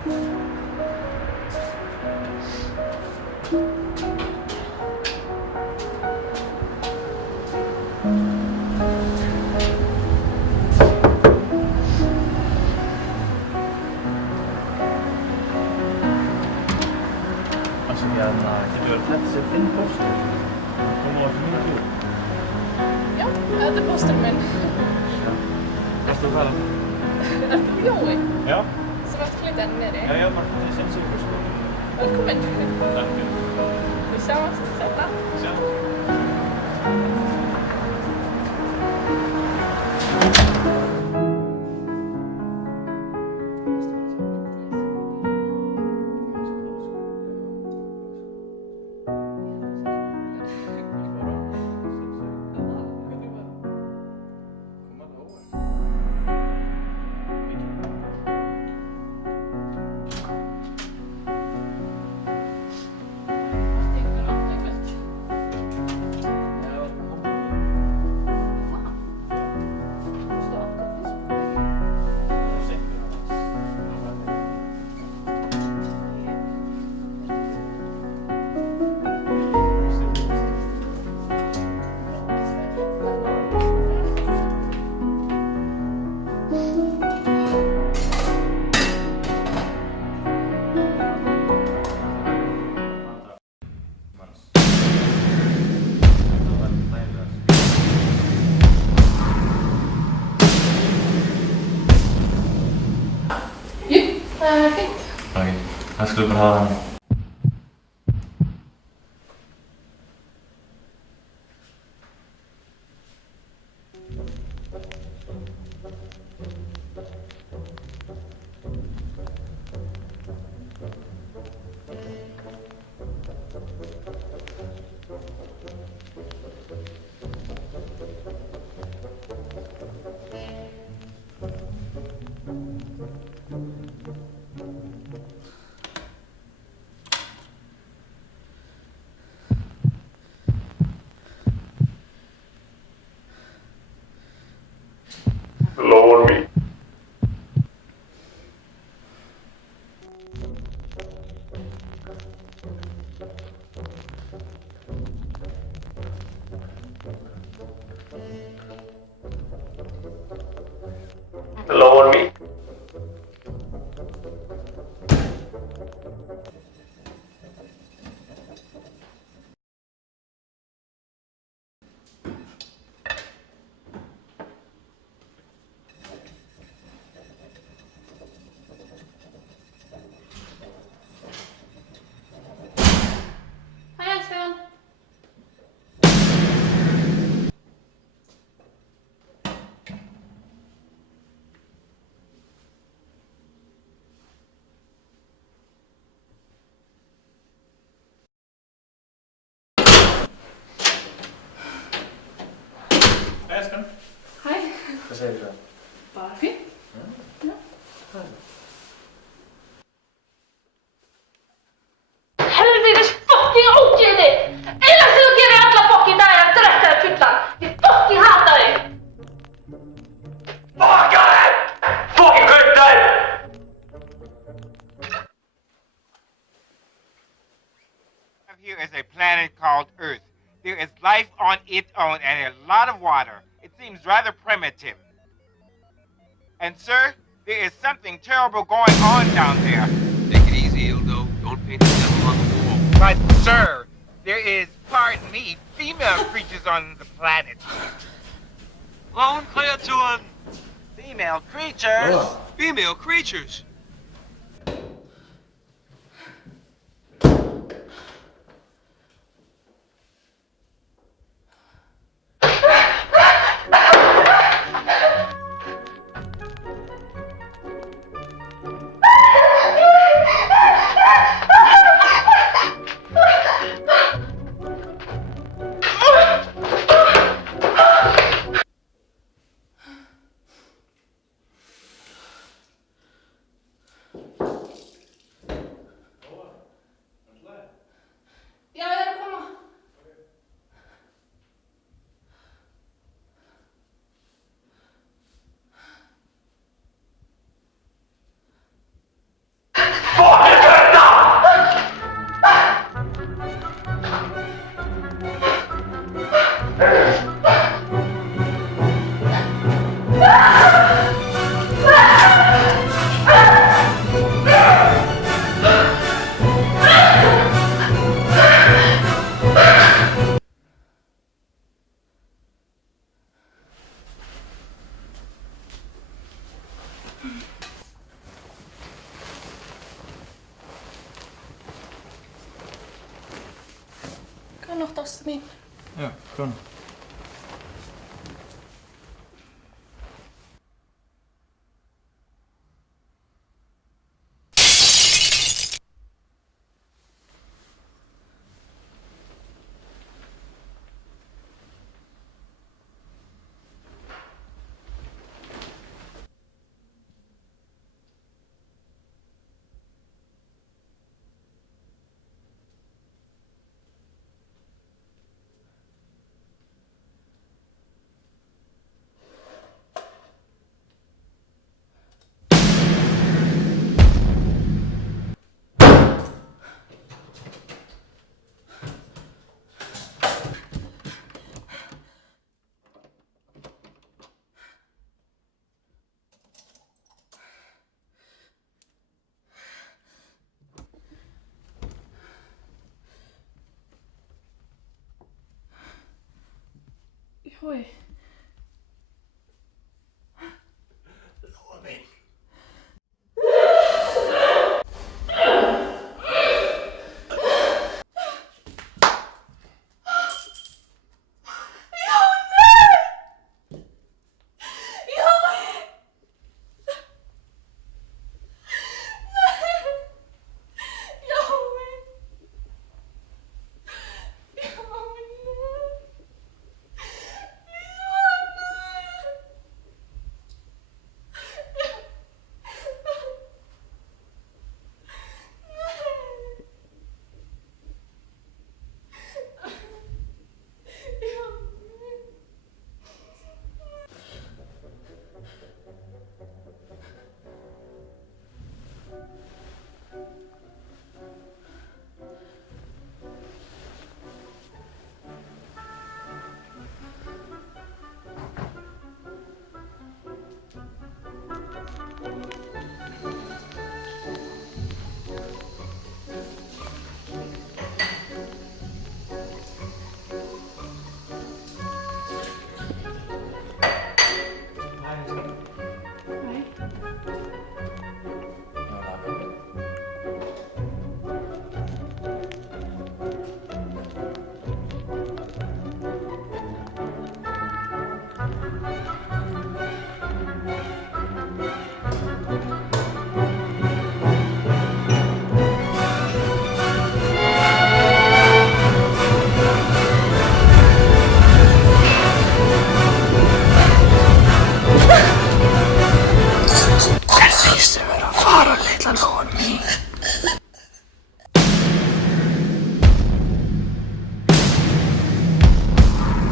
Alltså gärna, jag vill faktiskt en post. Kommer du mina tur? Joo, äätöpostin mennä. Tästä on täällä. Joo. Ja? Så vart skulle den ner? Ja, jag har faktiskt en superskål. Välkommen. Tack. Tillsammans. Sätta. Tja. Fint. Okej, jag skulle vilja ha den. Lower me. Lower me. Hej älskaren. Hej älskling. Hej. Vad säger du då? Bara fint. Ja. Helvetes fucking otrevligt! Eller så åker ni alla fucking där jag drättar pyttlar! Vi fucking hatar dig! Fuck it! Fucking krypton! Here is a planet called Earth. There is life on its own and a lot of water. It seems rather primitive. And sir, there is something terrible going on down there. Take it easy, Ildo. Don't paint the devil on the wall. But sir, there is, pardon me, female creatures on the planet. Lone kreaturen! Female creatures? Female creatures! gott, ásta mín. Já, svona. Jói.